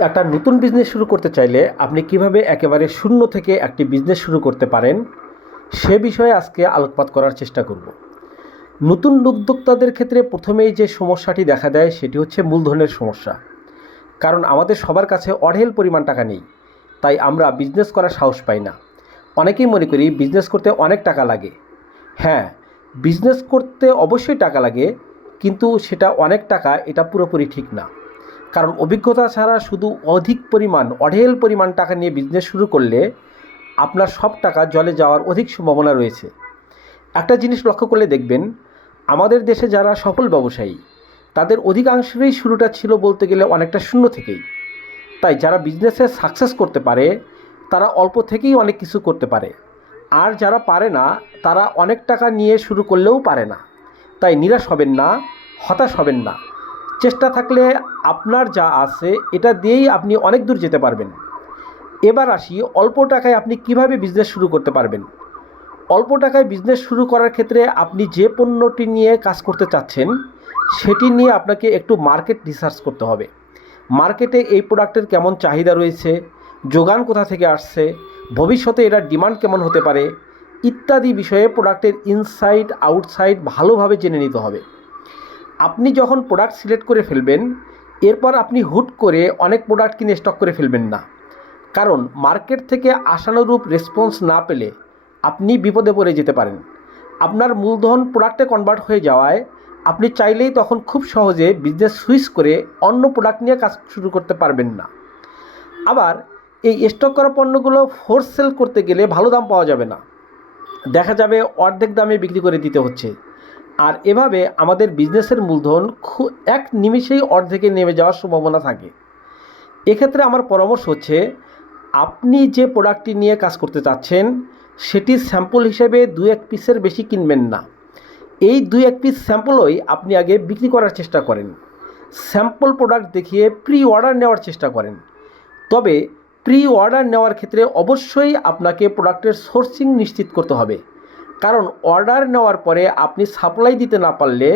একটা নতুন বিজনেস শুরু করতে চাইলে আপনি কীভাবে একেবারে শূন্য থেকে একটি বিজনেস শুরু করতে পারেন, সে বিষয়ে আজকে আলোকপাত করার চেষ্টা করব। নতুন উদ্যোক্তাদের ক্ষেত্রে প্রথমেই যে সমস্যাটি দেখা দেয় সেটি হচ্ছে মূলধনের সমস্যা। কারণ আমাদের সবার কাছে অঢেল পরিমাণ টাকা নেই, তাই আমরা বিজনেস করার সাহস পাই না। অনেকেই মনে করি বিজনেস করতে অনেক টাকা লাগে। হ্যাঁ বিজনেস করতে অবশ্যই টাকা লাগে, কিন্তু সেটা অনেক টাকা, এটা পুরোপুরি ঠিক না। কারণ অভিজ্ঞতা ছাড়া শুধু অধিক পরিমাণ, অঢেল পরিমাণ টাকা নিয়ে বিজনেস শুরু করলে আপনার সব টাকা জলে যাওয়ার অধিক সম্ভাবনা রয়েছে। একটা জিনিস লক্ষ্য করলে দেখবেন, আমাদের দেশে যারা সফল ব্যবসায়ী, তাদের অধিকাংশেরই শুরুটা ছিল বলতে গেলে অনেকটা শূন্য থেকেই। তাই যারা বিজনেসে সাকসেস করতে পারে, তারা অল্প থেকেই অনেক কিছু করতে পারে। আর যারা পারে না, তারা অনেক টাকা নিয়ে শুরু করলেও পারে না। তাই নিরাশ হবেন না, হতাশ হবেন না। চেষ্টা থাকলে আপনার যা আছে, এটা দিয়েই আপনি অনেক দূর যেতে পারবেন। এবার আসি, অল্প টাকায় আপনি কীভাবে বিজনেস শুরু করতে পারবেন? অল্প টাকায় বিজনেস শুরু করার ক্ষেত্রে আপনি যে পণ্যটি নিয়ে কাজ করতে চাচ্ছেন, সেটি নিয়ে আপনাকে একটু মার্কেট রিসার্চ করতে হবে। মার্কেটে এই প্রোডাক্টের কেমন চাহিদা রয়েছে, যোগান কোথা থেকে আসছে, ভবিষ্যতে এটার ডিমান্ড কেমন হতে পারে, ইত্যাদি বিষয়ে প্রোডাক্টের ইনসাইড আউটসাইড ভালোভাবে জেনে নিতে হবে। আপনি যখন প্রোডাক্ট সিলেক্ট করে ফেলবেন, এরপর আপনি হুট করে অনেক প্রোডাক্ট কিনে স্টক করে ফেলবেন না। কারণ মার্কেট থেকে আশানুরূপ রেসপন্স না পেলে আপনি বিপদে পড়ে যেতে পারেন। আপনার মূলধন প্রোডাক্টে কনভার্ট হয়ে যাওয়ায় আপনি চাইলেই তখন খুব সহজে বিজনেস সুইচ করে অন্য প্রোডাক্ট নিয়ে কাজ শুরু করতে পারবেন না। আবার এই স্টক করা পণ্যগুলো ফোর্স সেল করতে গেলে ভালো দাম পাওয়া যাবে না। দেখা যাবে অর্ধেক দামে বিক্রি করে দিতে হচ্ছে। আর এভাবে আমাদের বিজনেসের মূলধন এক নিমিষেই অর্ধেকে নেমে যাওয়ার সম্ভাবনা থাকে। এক্ষেত্রে আমার পরামর্শ হচ্ছে, আপনি যে প্রোডাক্টটি নিয়ে কাজ করতে চাচ্ছেন, সেটি স্যাম্পল হিসেবে দু এক পিসের বেশি কিনবেন না। এই দুই এক পিস স্যাম্পলই আপনি আগে বিক্রি করার চেষ্টা করেন। স্যাম্পল প্রোডাক্ট দেখিয়ে প্রি অর্ডার নেওয়ার চেষ্টা করেন। তবে প্রি অর্ডার নেওয়ার ক্ষেত্রে অবশ্যই আপনাকে প্রোডাক্টের সোর্সিং নিশ্চিত করতে হবে। কারণ অর্ডার নেওয়ার পরে আপনি সাপ্লাই দিতে না পারলে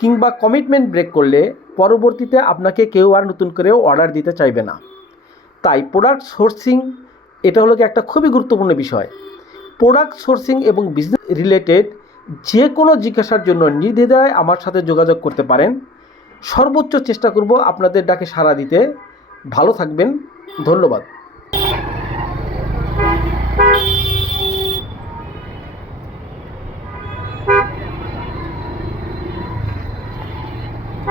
কিংবা কমিটমেন্ট ব্রেক করলে পরবর্তীতে আপনাকে কেউ আর নতুন করে অর্ডার দিতে চাইবে না। তাই প্রোডাক্ট সোর্সিং এটা হলো কি একটা খুবই গুরুত্বপূর্ণ বিষয়। প্রোডাক্ট সোর্সিং এবং বিজনেস রিলেটেড যে কোনো জিজ্ঞাসার জন্য নির্দ্বিধায় আমার সাথে যোগাযোগ করতে পারেন। সর্বোচ্চ চেষ্টা করব আপনাদের ডাকে সাড়া দিতে। ভালো থাকবেন। ধন্যবাদ।